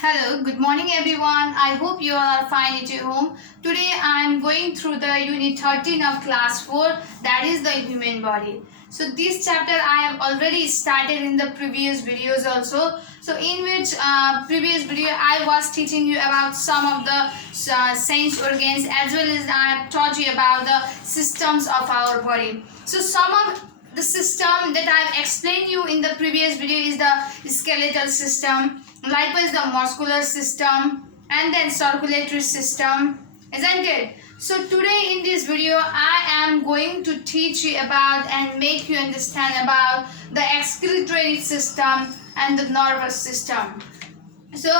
Hello, good morning everyone. I hope you all are fine at your home. Today I am going through the unit 13 of class 4, that is the human body. So this chapter I have already started in the previous videos also. So in which previous video I was teaching you about some of the sense organs, as well as I have taught you about the systems of our body. So some of the system that I have explained you in the previous video is the skeletal system, likewise the muscular system, and then circulatory system, isn't it? So today in this video I am going to teach you about and make you understand about the excretory system and the nervous system. So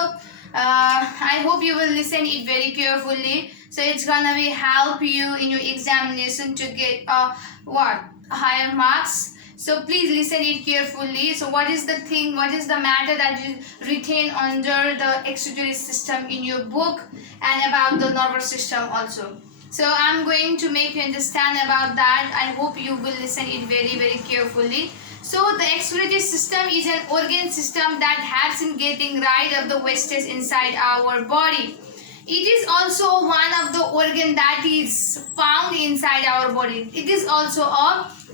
I hope you will listen it very carefully, so it's gonna be help you in your examination to get higher marks. So please listen it carefully. So what is the thing, what is the matter that you retain under the excretory system in your book, and about the nervous system also. So I'm going to make you understand about that. I hope you will listen it very carefully. So the excretory system is an organ system that helps in getting rid of the wastage inside our body. It is also one of the organ that is found inside our body. It is also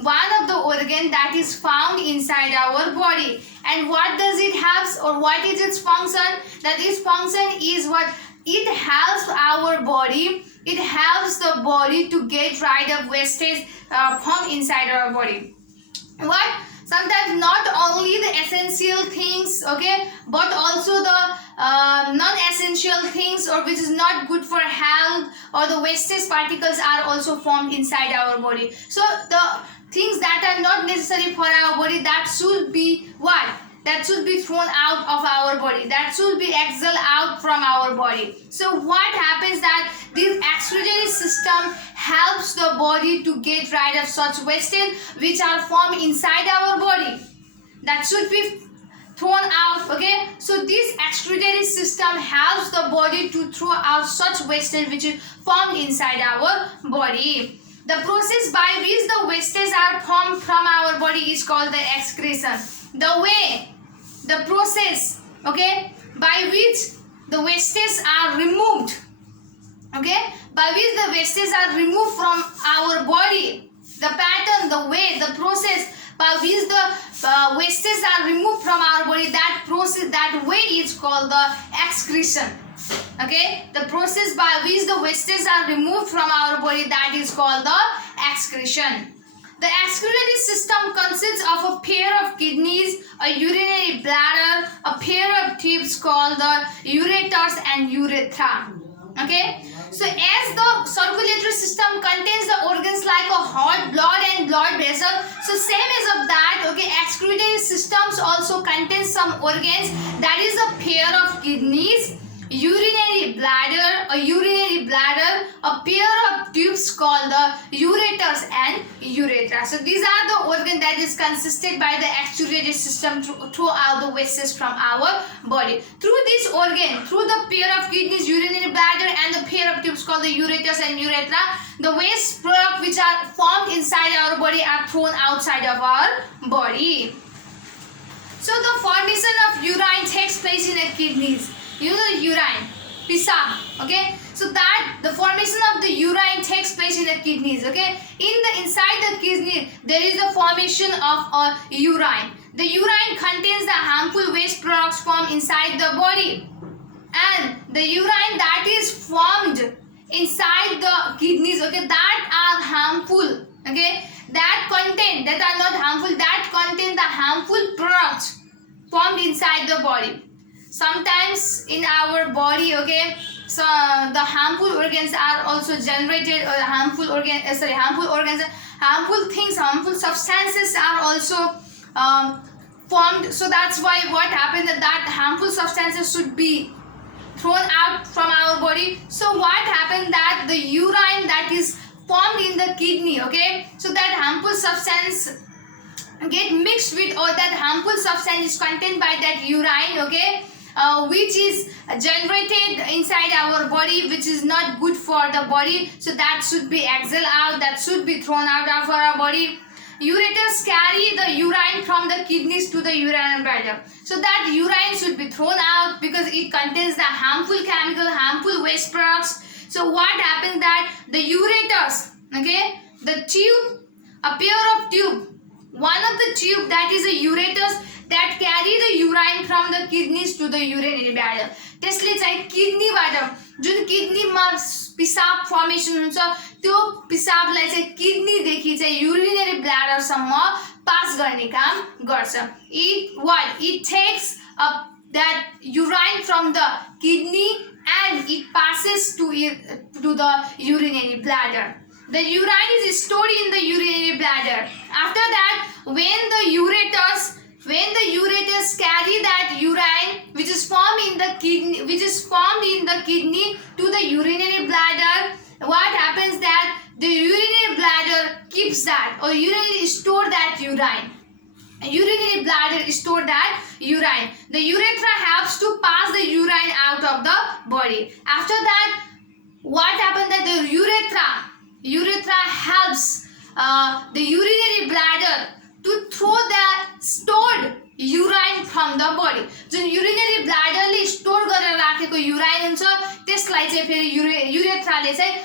one of the organ that is found inside our body. And what does it have, or what is its function? That its function is what? It helps our body. It helps the body to get rid of wastage from inside our body. What? Sometimes not only the essential things, okay, but also the non-essential things, or which is not good for health, or the wastage particles are also formed inside our body. So the things that are not necessary for our body, that should be what? That should be thrown out of our body. That should be exhaled out from our body. So what happens that this excretory system helps the body to get rid of such wastage which are formed inside our body. That should be thrown out, okay? So this excretory system helps the body to throw out such wastage which is formed inside our body. The process by which the wastage are formed from our body is called the excretion. The process, okay, by which the wastes are removed, okay, by which the wastes are removed from our body, the pattern, the way, the process by which the wastes are removed from our body, that process, that way is called the excretion, okay. The process by which the wastes are removed from our body, that is called the excretion. The excretory system consists of a pair of kidneys, a urinary bladder, a pair of tubes called the ureters and urethra. Okay. So as the circulatory system contains the organs like a heart, blood and blood vessel, so same as of that, okay, excretory systems also contains some organs, that is a pair of kidneys, urinary bladder, a pair of tubes called the ureters and urethra. So these are the organ that is consisted by the excretory system throughout the wastes from our body. Through this organ, through the pair of kidneys, urinary bladder and the pair of tubes called the ureters and urethra, the waste product which are formed inside our body are thrown outside of our body. So the formation of urine takes place in the kidneys. You know the urine, pisab, okay. So that the formation of the urine takes place in the kidneys, okay. Inside the kidney there is the formation of a urine. The urine contains the harmful waste products formed inside the body, and the urine that is formed inside the kidneys, okay, that are harmful, okay, that are not harmful, that contain the harmful products formed inside the body. Sometimes in our body, okay, so the harmful organs are also generated, or harmful substances are also formed. So that's why what happened, that harmful substances should be thrown out from our body. So what happened, that the urine that is formed in the kidney, okay, so that harmful substance get mixed with, or that harmful substance is contained by that urine, okay, which is generated inside our body, which is not good for the body. So that should be exhaled out, that should be thrown out of our body. Ureters carry the urine from the kidneys to the urinary bladder. So that urine should be thrown out because it contains the harmful chemical, harmful waste products. So what happens that the ureters, okay, the tube, a pair of tube, one of the tube that is a ureters that carry the urine from the kidneys to the urinary bladder. त्यसले चाहिँ किडनीबाट जुन किडनीमा पिसाब formation हुन्छ त्यो पिसाबलाई चाहिँ किडनीदेखि चाहिँ urinary ब्ल्याडरसम्म पास गर्ने काम गर्छ. It takes up that urine from the kidney and it passes to the urinary bladder. The urine is stored in the urinary bladder. After that, when the ureters carry that urine which is formed in the kidney to the urinary bladder, what happens that the urinary bladder keeps that, or urinary store that urine. Urinary bladder store that urine. The urethra helps to pass the urine out of the body. After that, what happens that the urethra helps the urinary bladder to throw the stored urine from the body. Jun urinary bladder ले store गरेर राखेको urine हुन्छ त्यसलाई चाहिँ फेरि urethra ले चाहिँ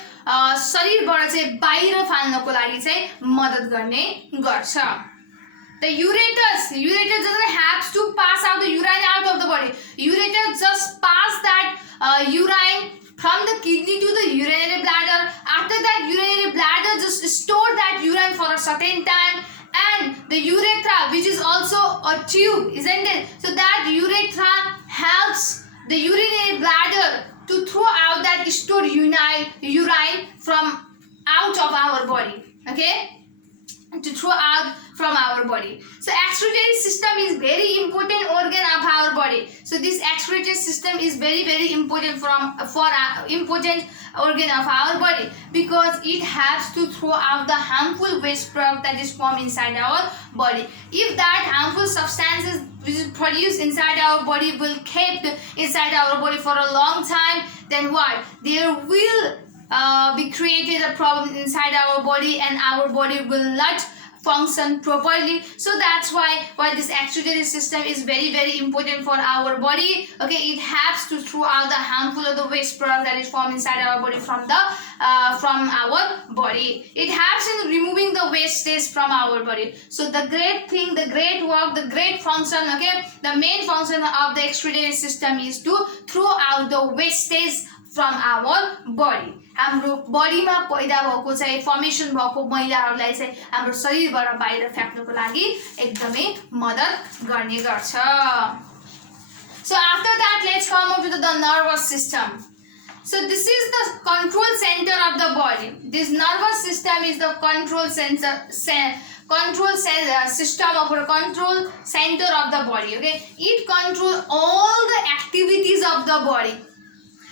शरीरबाट चाहिँ बाहिर फाल्नको लागि चाहिँ मद्दत गर्ने गर्छ. The ureters doesn't have to pass out the urine out of the body. Ureters just pass that urine from the kidney to the urinary bladder. After that, urinary bladder just store that urine for a certain time, and the urethra, which is also a tube, isn't it? So that urethra helps the urinary bladder to throw out that stored urine from out of our body. Okay, to throw out from our body. So excretory system is very important organ of our body. So this excretory system is very important important organ of our body, because it helps to throw out the harmful waste product that is formed inside our body. If that harmful substances which is produced inside our body will kept inside our body for a long time, then what? There will be created a problem inside our body, and our body will not function properly. So that's why this excretory system is very important for our body. Okay, it helps to throw out the harmful or the waste product that is formed inside our body from our body. It helps in removing the wastage from our body. So the great thing, the great work, the great function, okay, the main function of the excretory system is to throw out the wastage from our body. हाम्रो बडीमा पैदा भएको चाहिँ formation भएको मैलाहरूलाई चाहिँ हाम्रो शरीरबाट बाहिर फ्याँक्नको लागि एकदमै मद्दत गर्ने गर्छ. So after that, let's come up to the nervous system. So this is the control center of the body. This nervous system is the control system of the control center of the body. Okay, it controls all the activities of the body.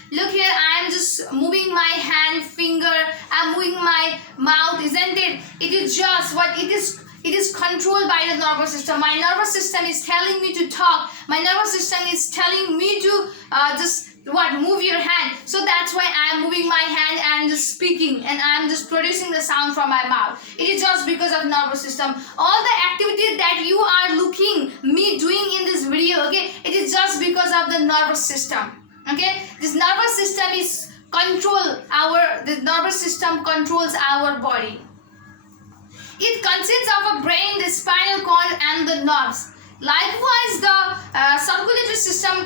Look here, I am just moving my hand, finger, I am moving my mouth, isn't it? It is just what it is. It is controlled by the nervous system. My nervous system is telling me to talk. My nervous system is telling me to move your hand. So that's why I am moving my hand and just speaking, and I am just producing the sound from my mouth. It is just because of nervous system. All the activities that you are looking me doing in this video, okay, it is just because of the nervous system. Okay, this nervous system the nervous system controls our body. It consists of a brain, the spinal cord, and the nerves. Likewise, the circulatory system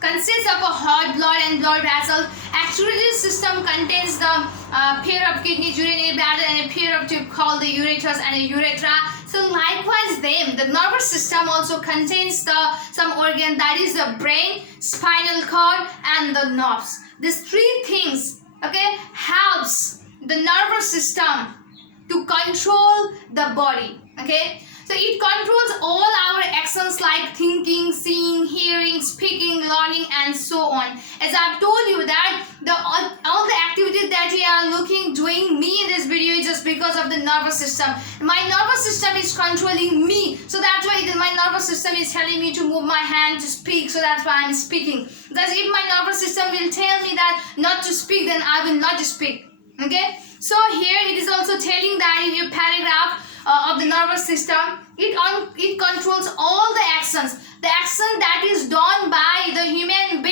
consists of a heart, blood, and blood vessels. Excretory system contains the pair of kidneys, urinary bladder, and a pair of tube called the ureters and a urethra. So likewise, the nervous system also contains some organ, that is the brain, spinal cord, and the nerves. These three things, okay, helps the nervous system to control the body. Okay, so it controls all our actions like thinking, seeing, hearing, speaking, learning, and so on. As I've told you that all the activities that you are doing me in this video is just because of the nervous system. My nervous system is controlling me, so that's why my nervous system is telling me to move my hand to speak, so that's why I'm speaking. Because if my nervous system will tell me that not to speak, then I will not speak. Okay, so here it is also telling that in your paragraph of the nervous system, it controls all the actions. The action that is done by the human being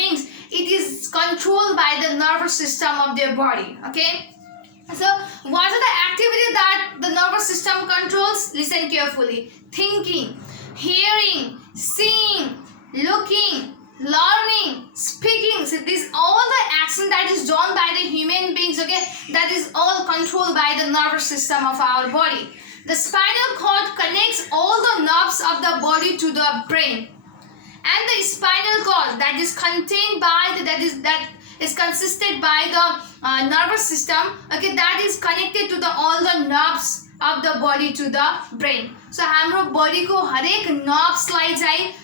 nervous system of their body. Okay. So, what are the activities that the nervous system controls? Listen carefully. Thinking, hearing, seeing, looking, learning, speaking. So, this all the action that is done by the human beings, okay, that is all controlled by the nervous system of our body. The spinal cord connects all the nerves of the body to the brain. And the spinal cord that is contained by the, that is consisted by the nervous system, okay, that is connected to the all the nerves of the body to the brain. So हाम्रो body को हरेक nerves लाई चाहिँ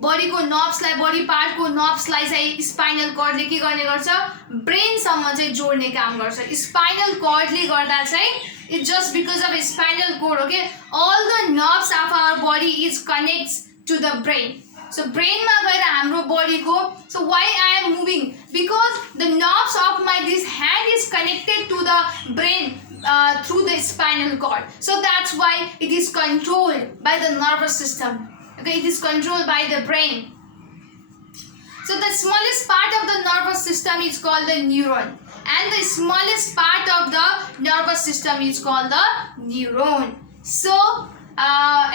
body को nerves लाई body part को nerves लाई चाहिँ spinal cord ले के गर्ने गर्छ brain सम्म चाहिँ जोड्ने काम गर्छ. Spinal cord ले गर्दा चाहिँ it's just because of a spinal cord, okay, all the nerves of our body is connects to the brain. So brain मा गएर हाम्रो body को, so why I am moving? Because the nerves of my this hand is connected to the brain through the spinal cord. So that's why it is controlled by the nervous system. Okay, it is controlled by the brain. So the smallest part of the nervous system is called the neuron, and the smallest part of the nervous system is called the neuron. So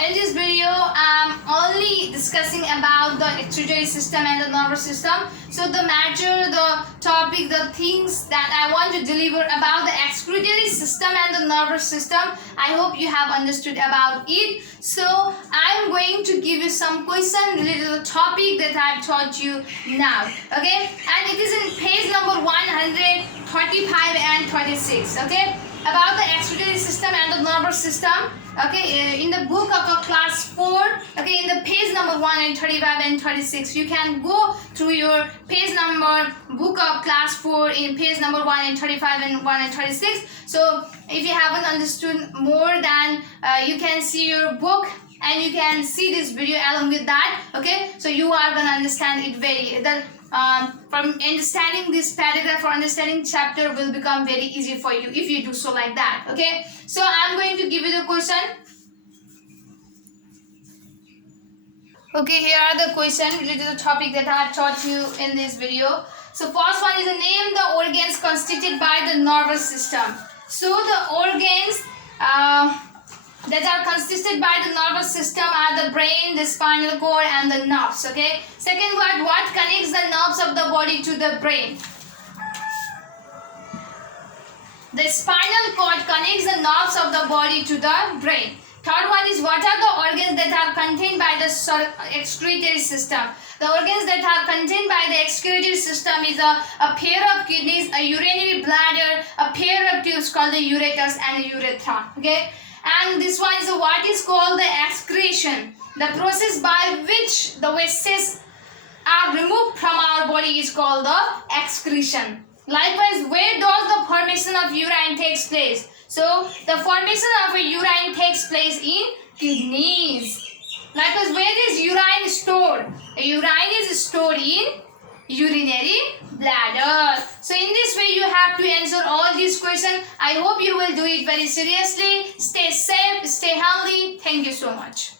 in this video, I'm only discussing about the excretory system and the nervous system. So the matter, the topic, the things that I want to deliver about the excretory system and the nervous system, I hope you have understood about it. So I'm going to give you some question related to the topic that I've taught you now. Okay, and it is in page number 135 and 36. Okay, about the excretory system and the nervous system. Okay, in the book of the class 4, okay, in the page number 135 and 36, you can go through your page number book of class 4 in page number 135 and 136. So if you haven't understood more, then you can see your book and you can see this video along with that. Okay, so you are gonna understand it very from understanding this paragraph or understanding chapter will become very easy for you if you do so like that. Okay, so I'm going to give you the question. Okay, here are the questions related to the topic that I have taught you in this video. So first one is name the organs constituted by the nervous system. So the organs that are consisted by the nervous system are the brain, the spinal cord and the nerves. Okay. Second one, what connects the nerves of the body to the brain? The spinal cord connects the nerves of the body to the brain. Third one is what are the organs that are contained by the excretory system? The organs that are contained by the excretory system is a pair of kidneys, a urinary bladder, a pair of tubes called the ureters and a urethra. Okay. And this one is what is called the excretion. The process by which the wastes are removed from our body is called the excretion. Likewise, where does the formation of urine takes place? So, the formation of a urine takes place in kidneys. Likewise, where is urine stored? Urine is stored in urinary bladder. So in this way you have to answer all these questions. I hope you will do it very seriously. Stay safe, stay healthy. Thank you so much.